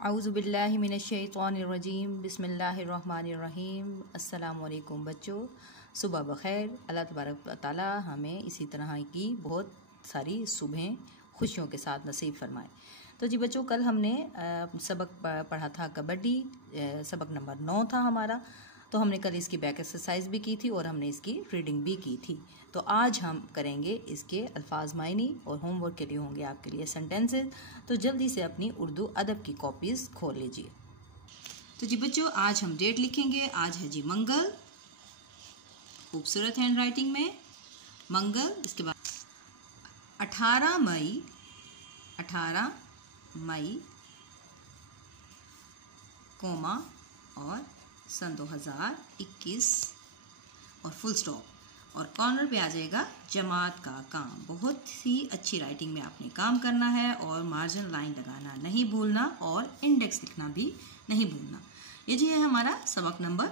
औज़ुबिल्लाहि मिनश्शैतानिर्रजीम बिस्मिल्लाहिर्रहमानिर्रहीम। अस्सलामु अलैकुम बच्चों, सुबह बखैर। अल्लाह तबारक व तआला हमें इसी तरह की बहुत सारी सुबहें खुशियों के साथ नसीब फरमाए। तो जी बच्चों, कल हमने सबक पढ़ा था कबड्डी, सबक नंबर 9 था हमारा। तो हमने कल इसकी बैक एक्सरसाइज भी की थी और हमने इसकी रीडिंग भी की थी। तो आज हम करेंगे इसके अल्फाज मायनी और होमवर्क के लिए होंगे आपके लिए सेंटेंसेस। तो जल्दी से अपनी उर्दू अदब की कॉपीज़ खोल लीजिए। तो जी बच्चों, आज हम डेट लिखेंगे। आज है जी मंगल, खूबसूरत हैंड राइटिंग में मंगल। इसके बाद 18 मई कोमा और सन 2021 और फुल स्टॉप और कॉर्नर पे आ जाएगा जमात का काम। बहुत ही अच्छी राइटिंग में आपने काम करना है और मार्जिन लाइन लगाना नहीं भूलना और इंडेक्स लिखना भी नहीं भूलना। ये जी है हमारा सबक नंबर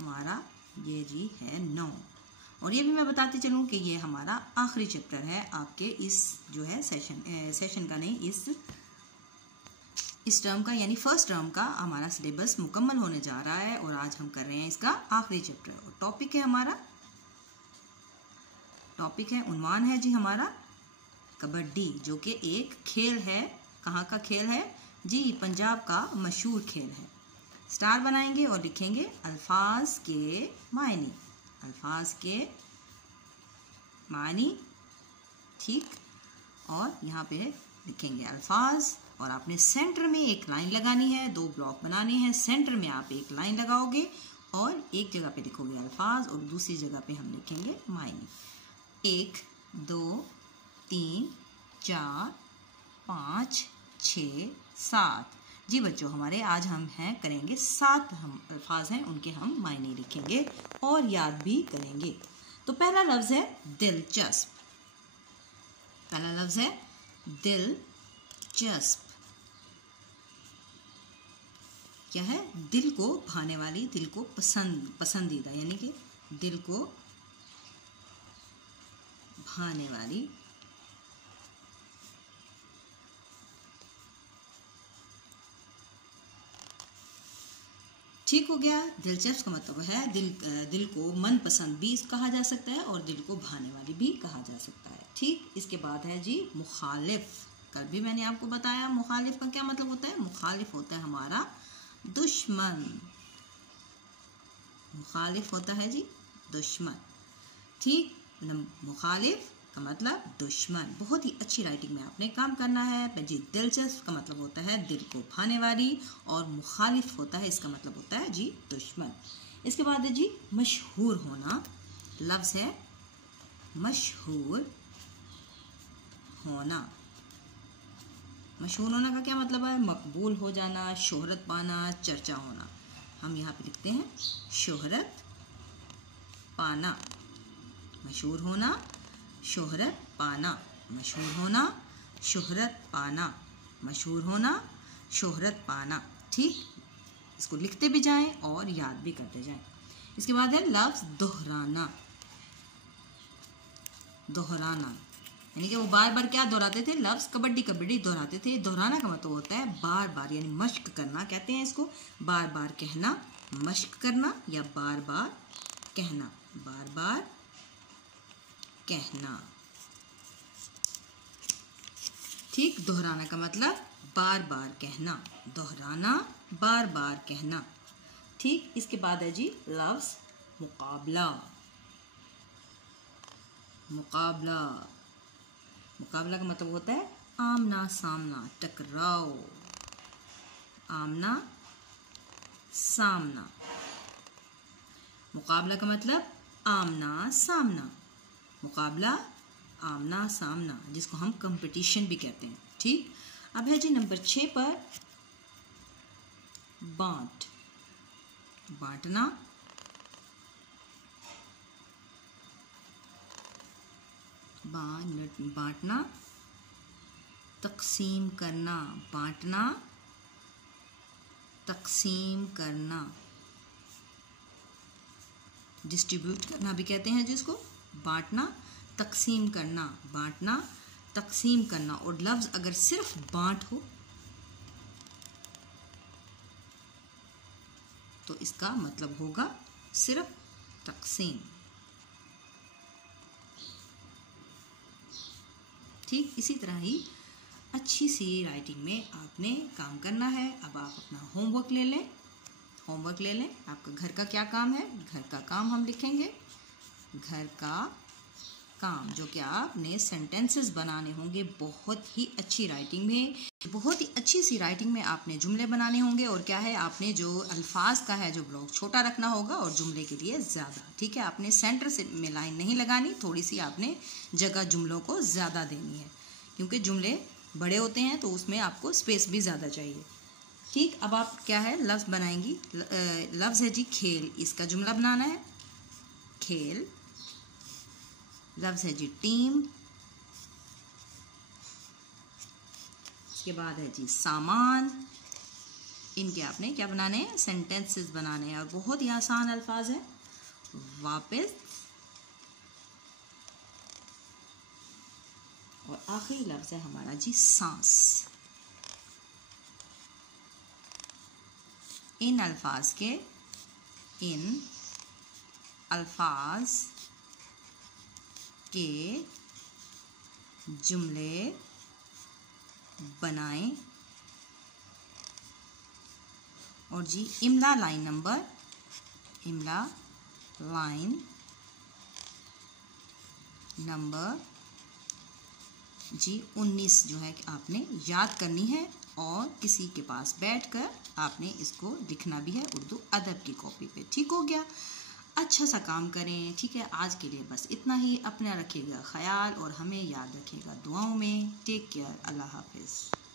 हमारा ये जी है 9। और ये भी मैं बताती चलूँ कि ये हमारा आखिरी चैप्टर है आपके इस जो है सेशन का नहीं, इस टर्म का, यानी फर्स्ट टर्म का हमारा सिलेबस मुकम्मल होने जा रहा है और आज हम कर रहे हैं इसका आखिरी चैप्टर। और टॉपिक है उन्वान है जी हमारा कबड्डी, जो कि एक खेल है। कहाँ का खेल है जी? पंजाब का मशहूर खेल है। स्टार बनाएंगे और लिखेंगे अल्फाज के मानी, ठीक। और यहाँ पे लिखेंगे अल्फाज और आपने सेंटर में एक लाइन लगानी है। 2 ब्लॉक बनाने हैं। सेंटर में आप एक लाइन लगाओगे और एक जगह पे लिखोगे अल्फाज और दूसरी जगह पे हम लिखेंगे मायने। 1 2 3 4 5 6 7 जी बच्चों, हमारे आज हम करेंगे 7 हम अल्फाज हैं, उनके हम मायने लिखेंगे और याद भी करेंगे। तो पहला लफ्ज़ है दिलचस्प। क्या है? दिल को भाने वाली, दिल को पसंदीदा, यानी कि दिल को भाने वाली। ठीक हो गया। दिलचस्प का मतलब है दिल को मनपसंद भी कहा जा सकता है और दिल को भाने वाली भी कहा जा सकता है, ठीक। इसके बाद है जी मुखालिफ। कल भी मैंने आपको बताया मुखालिफ का क्या मतलब होता है। मुखालिफ होता है हमारा दुश्मन। मुखालिफ होता है जी दुश्मन, ठीक। मुखालिफ का मतलब दुश्मन। बहुत ही अच्छी राइटिंग में आपने काम करना है जी। दिलचस्प का मतलब होता है दिल को भाने वाली और मुखालिफ होता है, इसका मतलब होता है जी दुश्मन। इसके बाद है जी मशहूर होना। लफ्ज़ है मशहूर होना। मशहूर होना का क्या मतलब है? मकबूल हो जाना, शोहरत पाना, चर्चा होना। हम यहाँ पे लिखते हैं शोहरत पाना। मशहूर होना, शोहरत पाना। मशहूर होना, शोहरत पाना। मशहूर होना, शोहरत पाना, ठीक। इसको लिखते भी जाएं और याद भी करते जाएं। इसके बाद है लफ्ज़ दोहराना। यानी कि वो बार बार क्या दोहराते थे? लफ्ज़ कबड्डी दोहराते थे। दोहराना का मतलब होता है बार बार, यानी मश्क करना कहते हैं इसको। बार बार कहना, मश्क करना या बार बार कहना। ठीक। दोहराना का मतलब बार बार कहना। दोहराना, बार बार कहना, ठीक। इसके बाद है जी लफ्ज़ मुकाबला का मतलब होता है आमना सामना, टकराव। आमना सामना। मुकाबला का मतलब आमना सामना। मुकाबला, आमना सामना, जिसको हम कंपटीशन भी कहते हैं, ठीक। अब है जी नंबर 6 पर बांटना। बांटना, तकसीम करना। बांटना, तकसीम करना, डिस्ट्रीब्यूट करना भी कहते हैं जिसको। बांटना, तकसीम करना। बांटना, तकसीम करना, और लफ्ज़ अगर सिर्फ बांट हो तो इसका मतलब होगा सिर्फ तकसीम। ठीक इसी तरह ही अच्छी सी राइटिंग में आपने काम करना है। अब आप अपना होमवर्क ले लें। आपका घर का क्या काम है? घर का काम हम लिखेंगे। घर का काम जो कि आपने सेंटेंसेस बनाने होंगे बहुत ही अच्छी राइटिंग में, बहुत ही अच्छी सी राइटिंग में आपने जुमले बनाने होंगे। और क्या है, आपने जो अल्फाज का है जो ब्लॉक छोटा रखना होगा और जुमले के लिए ज़्यादा। ठीक है, आपने सेंटर से में लाइन नहीं लगानी, थोड़ी सी आपने जगह जुमलों को ज़्यादा देनी है, क्योंकि जुमले बड़े होते हैं तो उसमें आपको स्पेस भी ज़्यादा चाहिए। ठीक, अब आप क्या है लफ्ज़ बनाएंगी। लफ्ज़ है जी खेल, इसका जुमला बनाना है खेल। लफ्ज़ है जी टीम, इसके बाद है जी सामान। इनके आपने क्या बनाने हैं? सेंटेंसेस बनाने हैं, और बहुत ही आसान अल्फाज है। वापस, और आखिरी लफ्ज़ है हमारा जी सांस। इन अल्फाज के जुमले बनाएं। और जी इमला लाइन नंबर जी 19 जो है कि आपने याद करनी है, और किसी के पास बैठकर आपने इसको लिखना भी है उर्दू अदब की कॉपी पे। ठीक हो गया, अच्छा सा काम करें। ठीक है, आज के लिए बस इतना ही। अपना रखिएगा ख्याल और हमें याद रखिएगा दुआओं में। टेक केयर, अल्लाह हाफिज़।